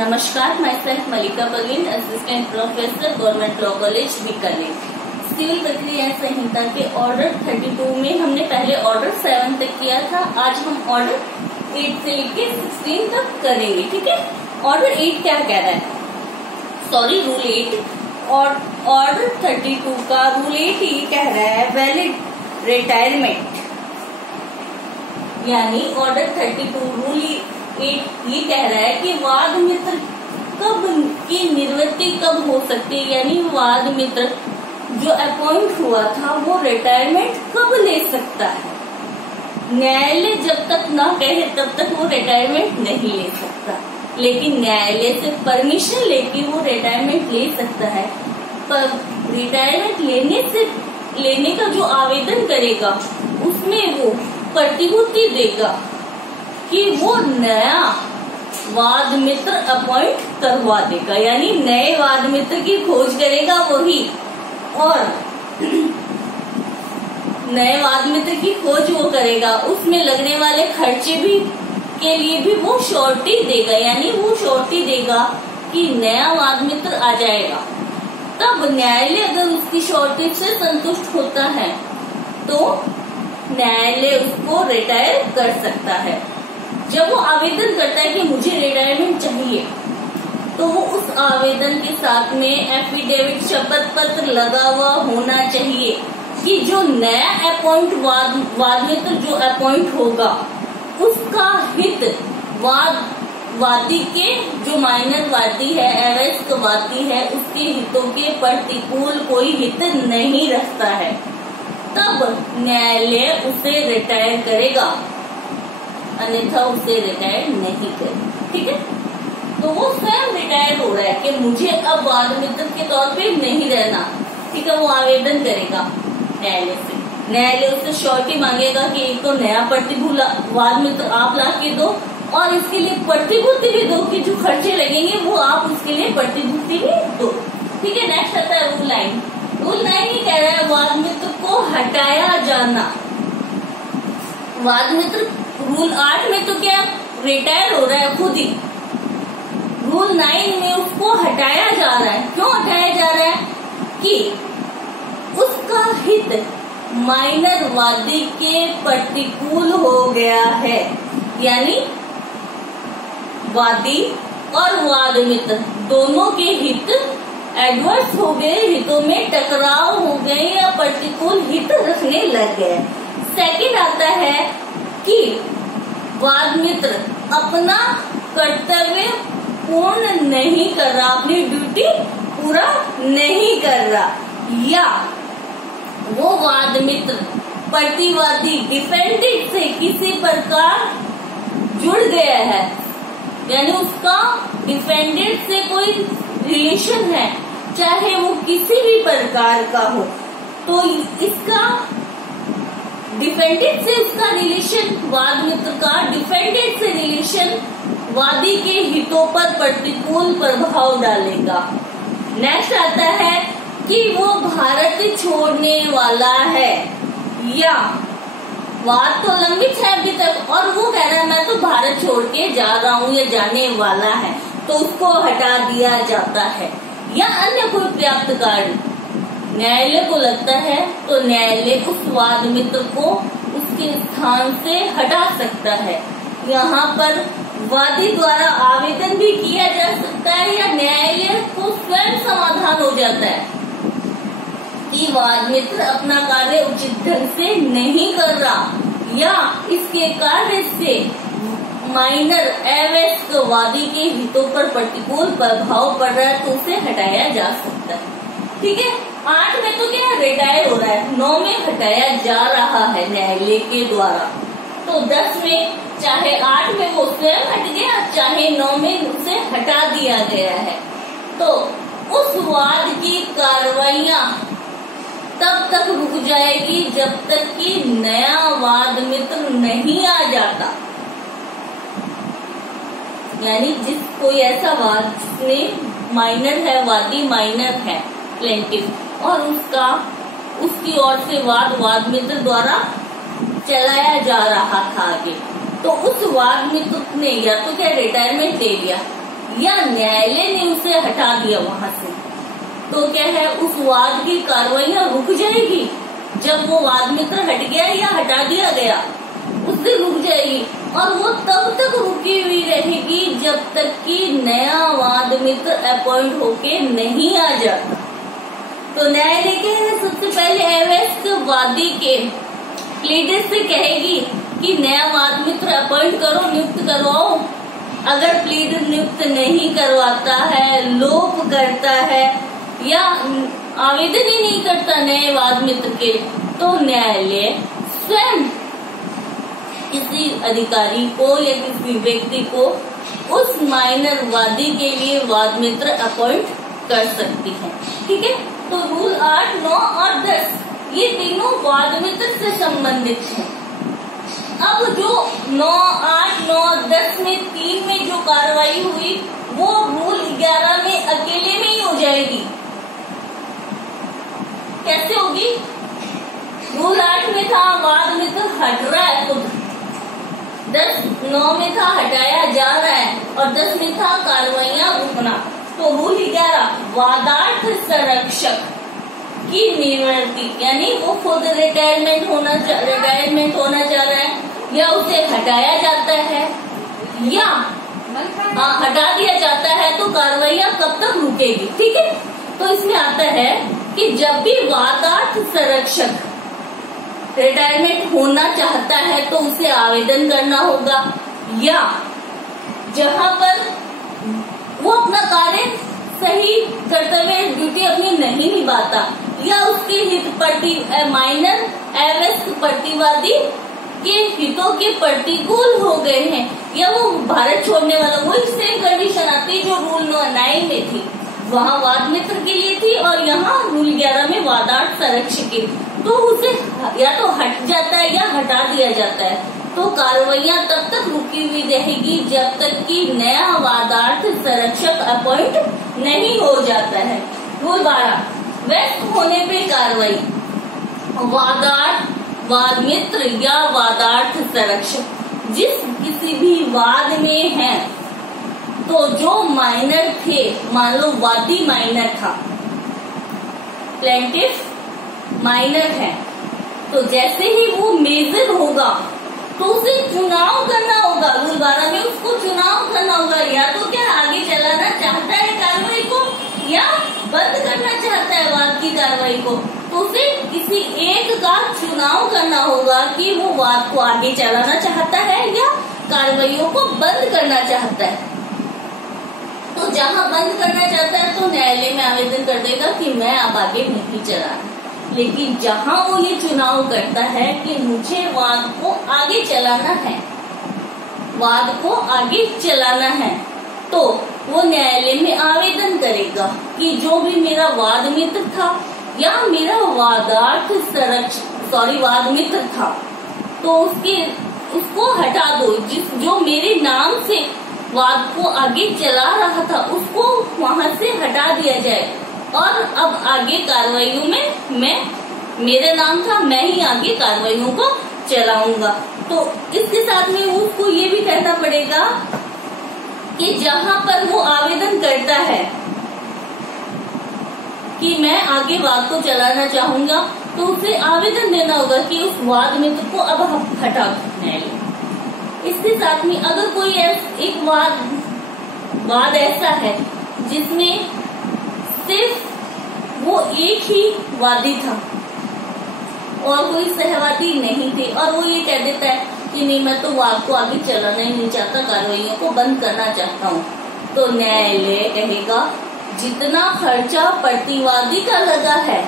नमस्कार, मैं self Malika Parveen, assistant professor, government law college Bikaner. Civil प्रक्रिया संहिता के ऑर्डर 32 में हमने पहले ऑर्डर 7 तक किया था। आज हम ऑर्डर 8 से लेके 16 तक करेंगे। ठीक है, ऑर्डर 8 क्या कह रहा है? सॉरी, रूल 8 और ऑर्डर 32 का रूल 8 ये कह रहा है वैलिड रिटायरमेंट, यानी ऑर्डर 32 रूल 8 ये कह रहा है कि वाद मित्र कब की निवृत्ति कब हो सकती है, यानी वाद मित्र जो अपॉइंट हुआ था वो रिटायरमेंट कब ले सकता है। न्यायालय जब तक ना कहे तब तक वो रिटायरमेंट नहीं ले सकता, लेकिन न्यायालय से परमिशन लेके वो रिटायरमेंट ले सकता है। पर रिटायरमेंट लेने का जो आवेदन करेगा उसमें वो प्रतिभूति देगा कि वो नया वाद मित्र अपॉइंट करवा देगा, यानी नए वाद मित्र की खोज करेगा वही, और नए वाद मित्र की खोज वो करेगा, उसमें लगने वाले खर्चे भी के लिए भी वो श्योरिटी देगा, यानी वो श्योरिटी देगा कि नया वाद मित्र आ जाएगा। तब न्यायालय अगर उसकी श्योरिटी से संतुष्ट होता है तो न्यायालय उसको रिटायर कर सकता है। जब वो आवेदन करता है कि मुझे रिटायरमेंट चाहिए, तो वो उस आवेदन के साथ में एफिडेविट, शपथ पत्र लगा हुआ होना चाहिए कि जो नया अपॉइंट वाद मित्र जो अपॉइंट होगा उसका हित वादी के, जो माइनर वादी है, अवयस्क वादी है, उसके हितों के प्रतिकूल कोई हित नहीं रखता है। तब न्यायालय उसे रिटायर करेगा, अन्यथा उसे रिटायर नहीं करेगा। ठीक है, तो वो स्वयं रिटायर हो रहा है कि मुझे अब वाद मित्र के तौर पे नहीं रहना। ठीक है, वो आवेदन करेगा न्यायालय से, न्यायालय उससे श्योरिटी मांगेगा कि एक तो नया प्रतिभूति वाद मित्र आप ला के दो और इसके लिए प्रतिभूति भी दो कि जो खर्चे लगेंगे वो आप उसके लिए प्रतिभूति भी दो। ठीक है, नेक्स्ट आता है रूल 9। रूल 9 ये कह रहा है वाद मित्र को हटाया जाना। वाद मित्र रूल 8 में तो क्या रिटायर हो रहा है खुद ही, रूल 9 में उसको हटाया जा रहा है। क्यों हटाया जा रहा है? कि उसका हित माइनर वादी के प्रतिकूल हो गया है, यानी वादी और वाद मित्र दोनों के हित एडवर्स हो गए, हितों में टकराव हो गए या प्रतिकूल हित रखने लग गए। सेकंड आता है कि वाद मित्र अपना कर्तव्य पूर्ण नहीं कर रहा, अपनी ड्यूटी पूरा नहीं कर रहा, या वो वाद मित्र प्रतिवादी डिफेंडेंट से किसी प्रकार जुड़ गया है, यानी उसका डिफेंडेंट से कोई रिलेशन है, चाहे वो किसी भी प्रकार का हो, तो इसका डिफेंडेंट से उसका रिलेशन, वाद मित्र का डिफेंडेंट से रिलेशन वादी के हितों पर प्रतिकूल प्रभाव डालेगा। नेक्स्ट आता है कि वो भारत छोड़ने वाला है, या वाद तो लंबित है अभी तक और वो कह रहा है मैं तो भारत छोड़ के जा रहा हूँ या जाने वाला है, तो उसको हटा दिया जाता है, या अन्य कोई पर्याप्त कारण न्यायालय को लगता है तो न्यायालय उस वाद मित्र को उसके स्थान से हटा सकता है। यहाँ पर वादी द्वारा आवेदन भी किया जा सकता है या न्यायालय को स्वयं समाधान हो जाता है कि वाद मित्र अपना कार्य उचित ढंग से नहीं कर रहा या इसके कार्य से माइनर अवयस्क वादी के हितों पर प्रतिकूल प्रभाव पड़ रहा है, तो उसे हटाया जा सकता है। ठीक है, 8 में तो क्या रिटायर हो रहा है, 9 में हटाया जा रहा है न्यायालय के द्वारा, तो 10 में चाहे 8 में वो स्वयं हट गया, चाहे 9 में उसे हटा दिया गया है, तो उस वाद की कार्रवाइयां तब तक रुक जाएगी जब तक कि नया वाद मित्र नहीं आ जाता, यानी जिस कोई ऐसा वाद जिसमें माइनर है, वादी माइनर है प्लेंटिफ, और उसकी ओर से वाद मित्र द्वारा चलाया जा रहा था आगे, तो उस वाद मित्र ने या तो क्या रिटायरमेंट ले लिया या न्यायालय ने उसे हटा दिया वहां से, तो क्या है, उस वाद की कार्रवाइयां रुक जाएगी। जब वो वाद मित्र हट गया या हटा दिया गया, उससे रुक जाएगी, और वो तब तक रुकी हुई रहेगी जब तक कि नया वाद मित्र अपॉइंट होके नहीं आ जाता। तो न्यायालय के सबसे पहले अवैध वादी के प्लीडर से कहेगी कि नया वाद मित्र अपॉइंट करो, नियुक्त करवाओ। अगर प्लीडर नियुक्त नहीं करवाता है, लोप करता है या आवेदन ही नहीं करता नए वाद मित्र के, तो न्यायालय स्वयं किसी अधिकारी को या किसी व्यक्ति को उस माइनर वादी के लिए वाद मित्र अपॉइंट कर सकती है। ठीक है, तो रूल 8, 9 और 10 ये तीनों वाद मित्र से संबंधित है। अब जो 9, 8, 9, 10 में 3 में जो कार्रवाई हुई वो रूल 11 में अकेले में ही हो जाएगी। कैसे होगी? रूल 8 में था वाद मित्र हट रहा है खुद, 9 में था हटाया जा रहा है, और 10 में था कार्रवाइयां रुकना। तो रूल 11 वादार्थ संरक्षक की निवृत्ति, यानी वो खुद रिटायरमेंट होना चाह रहा है या उसे हटाया जाता है या हटा दिया जाता है, तो कार्रवाइयां कब तक रुकेगी। ठीक है, तो इसमें आता है कि जब भी वादार्थ संरक्षक रिटायरमेंट होना चाहता है तो उसे आवेदन करना होगा, या जहां पर वो अपना कार्य सही कर्तव्य ड्यूटी अपनी नहीं निभाता या उसके हित माइनर अवैध प्रतिवादी के हितों के प्रतिकूल हो गए हैं या वो भारत छोड़ने वाला, वही सेम कंडीशन आती है जो रूल 9 में थी, वहाँ वाद मित्र के लिए थी और यहाँ रूल 11 में वादार्थ संरक्षक के, तो उसे या तो हट जाता है या हटा दिया जाता है। तो कार्रवाइयां तब तक रुकी हुई रहेगी जब तक कि नया वादार्थ संरक्षक अपॉइंट नहीं हो जाता है। रूल 12 व्यस्त होने पे कार्रवाई, वाद मित्र या वादार्थ संरक्षक जिस किसी भी वाद में है, तो जो माइनर थे, मान लो वादी माइनर था, प्लेंटिफ माइनर है, तो जैसे ही वो मेजर होगा तो उसे चुनाव करना होगा। रूल 12 में उसको चुनाव करना होगा, या तो क्या आगे चलाना चाहता है कार्रवाई को या बंद करना चाहता है वाद की कार्रवाई को, तो उसे किसी एक का चुनाव करना होगा कि वो वाद को आगे चलाना चाहता है या कार्रवाइयों को बंद करना चाहता है। तो जहां बंद करना चाहता है तो न्यायालय में आवेदन कर देगा कि मैं अब आगे नहीं चलाना, लेकिन जहां वो ये चुनाव करता है कि मुझे वाद को आगे चलाना है, वाद को आगे चलाना है, तो वो न्यायालय में आवेदन करेगा कि जो भी मेरा वाद मित्र था या मेरा वादार्थ वाद मित्र था, तो उसको हटा दो, जो मेरे नाम से वाद को आगे चला रहा था उसको वहां से हटा दिया जाए, और अब आगे कार्रवाइयों में मेरा नाम था, मैं ही आगे कार्रवाइयों को चलाऊंगा। तो इसके साथ में उसको ये भी कहना पड़ेगा कि जहां पर वो आवेदन करता है कि मैं आगे वाद को चलाना चाहूंगा, तो उसे आवेदन देना होगा कि उस वाद मित्र को अब हटा दो। इसके साथ में अगर कोई एक वाद ऐसा है जिसमें सिर्फ वो एक ही वादी था और कोई सहवादी नहीं थे, और वो ये कह देता है कि नहीं, मैं तो वाद को आगे चलाना ही नहीं चाहता, कार्रवाइयों को बंद करना चाहता हूँ, तो न्यायालय कहेगा जितना खर्चा प्रतिवादी का लगा है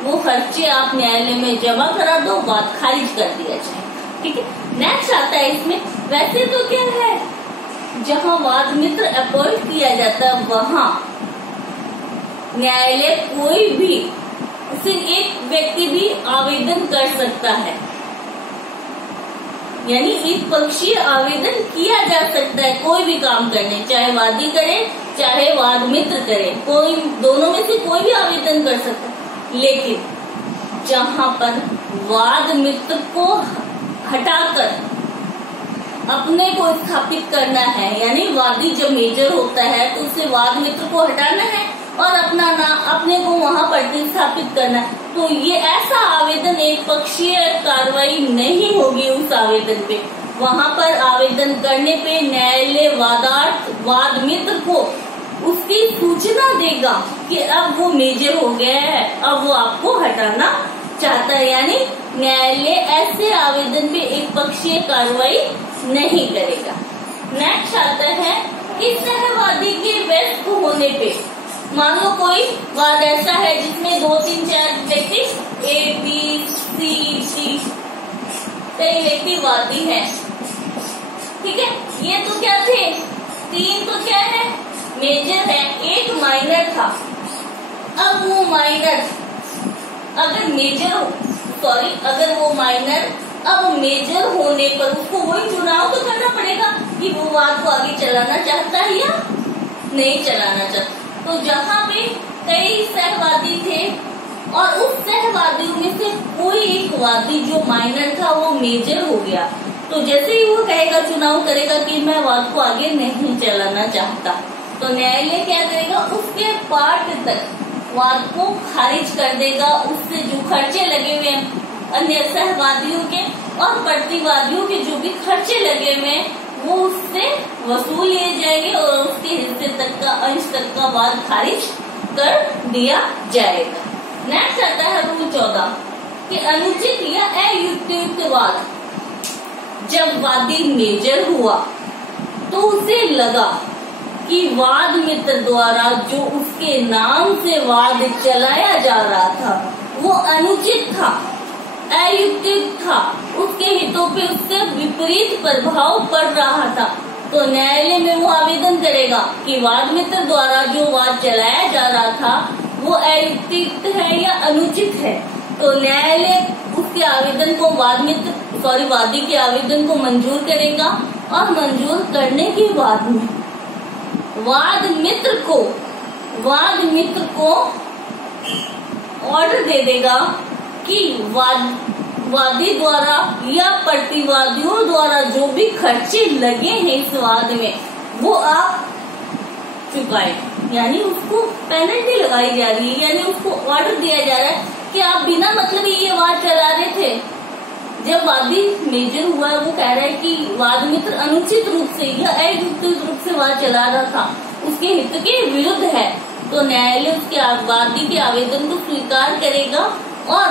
वो खर्चे आप न्यायालय में जमा करा दो, वाद खारिज कर दिया जाए। ठीक है, नेक्स्ट आता है इसमें, वैसे तो क्या है, जहां वाद मित्र अपॉइंट किया जाता है वहां न्यायालय कोई भी सिर्फ एक व्यक्ति भी आवेदन कर सकता है, यानी एक पक्षीय आवेदन किया जा सकता है कोई भी काम करने, चाहे वादी करे चाहे वाद मित्र करे, कोई दोनों में से कोई भी आवेदन कर सकता है। लेकिन जहां पर वाद मित्र को हटाकर अपने को स्थापित करना है, यानी वादी जब मेजर होता है तो उससे वाद मित्र को हटाना है और अपने को वहां प्रतिस्थापित करना है। तो ये ऐसा आवेदन एक पक्षीय कार्रवाई नहीं होगी उस आवेदन पे। वहां पर आवेदन करने पे न्यायालय वाद मित्र को उसकी सूचना देगा कि अब वो मेजर हो गया है, अब वो आपको हटाना चाहता है, यानी न्यायालय ऐसे आवेदन पे एक पक्षीय कार्रवाई नहीं करेगा। नेक्स्ट आता है कि सहवादी के व्यस्त होने पे, मान लो कोई वाद ऐसा है जिसमें 2, 3, 4 व्यक्ति A, B, C, D कई व्यक्ति वादी हैं, ठीक है। ये तो क्या थे, 3 तो क्या है मेजर है, 1 माइनर था। अब वो माइनर अगर वो माइनर अब मेजर होने पर उसको वही चुनाव तो करना पड़ेगा कि वो वाद को आगे चलाना चाहता है या नहीं चलाना चाहता। तो जहाँ पे कई सहवादी थे और उस सहवादियों में से कोई एक वादी जो माइनर था वो मेजर हो गया, तो जैसे ही वो कहेगा, चुनाव करेगा कि मैं वाद को आगे नहीं चलाना चाहता, तो न्यायालय क्या करेगा, उसके पार्ट तक वाद को खारिज कर देगा। उससे जो खर्चे लगे हुए हैं अन्य सहवादियों के और प्रतिवादियों के जो भी खर्चे लगे हुए हैं वो उससे वसूल लिए जाएंगे और उसके हिस्से तक का, अंश तक का वाद खारिज कर दिया जाएगा। नेक्स्ट आता है रूल 14 कि अनुचित या अयुक्तियुक्त वाद। जब वादी मेजर हुआ तो उसे लगा कि वाद मित्र द्वारा जो उसके नाम से वाद चलाया जा रहा था वो अनुचित था, अयुक्तियुक्त था, उसके हितों पे उससे विपरीत प्रभाव पड़ रहा था, तो न्यायालय में वो आवेदन करेगा कि वाद मित्र द्वारा जो वाद चलाया जा रहा था वो अयुक्तियुक्त है या अनुचित है। तो न्यायालय उसके आवेदन को वादी के आवेदन को मंजूर करेगा और मंजूर करने के बाद में वाद मित्र को ऑर्डर दे देगा कि वादी द्वारा या प्रतिवादियों द्वारा जो भी खर्चे लगे हैं इस वाद में वो आप चुकाएं, यानी उसको पेनल्टी लगाई जा रही है, यानी उसको ऑर्डर दिया जा रहा है कि आप बिना मतलब ये वाद चला रहे थे। जब वादी मेजर हुआ वो कह रहा है कि वाद मित्र अनुचित रूप से या अयुक्तियुक्त रूप से वाद चला रहा था, उसके हित के विरुद्ध है, तो न्यायालय उसके वादी के आवेदन को स्वीकार करेगा और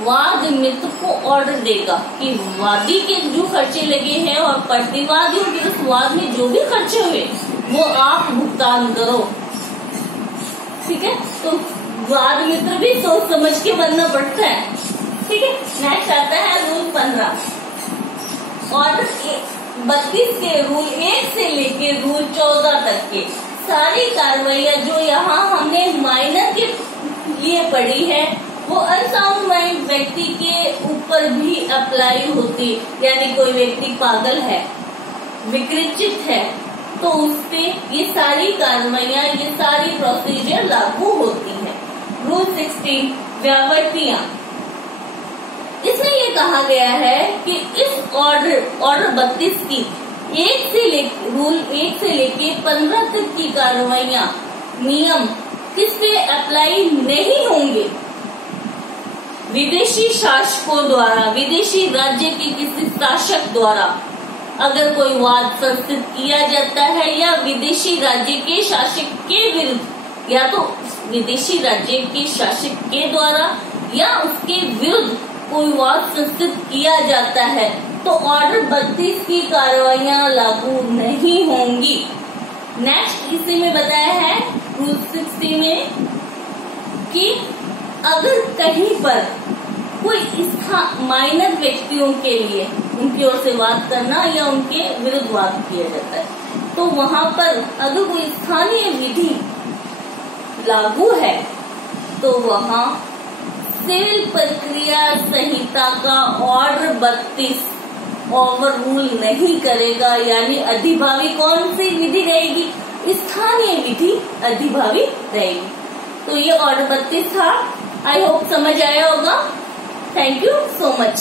वाद मित्र को ऑर्डर देगा कि वादी के जो खर्चे लगे हैं और प्रतिवादियों के उस वाद में जो भी खर्चे हुए वो आप भुगतान करो, ठीक है। तो वाद मित्र भी सोच समझ के बनना पड़ता है, ठीक है। नेक्स्ट आता है रूल 15 ऑर्डर 32 के रूल 1 से लेके रूल 14 तक के सारी कार्रवाइयां जो यहाँ हमने माइनर के लिए पढ़ी है वो अनसाउंड माइंड व्यक्ति के ऊपर भी अप्लाई होती, यानी कोई व्यक्ति पागल है, विकृचित है, तो उसपे ये सारी कार्रवाइयां, ये सारी प्रोसीजर लागू होती है। रूल 16 व्यावर्तियां, इसमें ये कहा गया है कि इस ऑर्डर 32 की रूल 1 से लेके 15 तक की कार्रवाइयां, नियम किस पे अप्लाई नहीं होंगे, विदेशी शासकों द्वारा, विदेशी राज्य के किसी शासक द्वारा अगर कोई वाद प्रस्तुत किया जाता है या विदेशी राज्य के शासक के विरुद्ध, या तो विदेशी राज्य के शासक के द्वारा या उसके विरुद्ध कोई वाद प्रस्तुत किया जाता है, तो ऑर्डर 32 की कार्रवाइयां लागू नहीं होंगी। नेक्स्ट इसी में बताया है रूल 60 में कि अगर कहीं पर कोई माइनर व्यक्तियों के लिए उनकी ओर से वाद करना या उनके विरुद्ध वाद किया जाता है, तो वहां पर अगर कोई स्थानीय विधि लागू है तो वहां सिविल प्रक्रिया संहिता का ऑर्डर 32 ओवर रूल नहीं करेगा, यानी अधिभावी कौन सी विधि रहेगी, स्थानीय विधि अधिभावी रहेगी। तो ये ऑर्डर 32 था। आई होप समझ आया होगा। Thank you so much.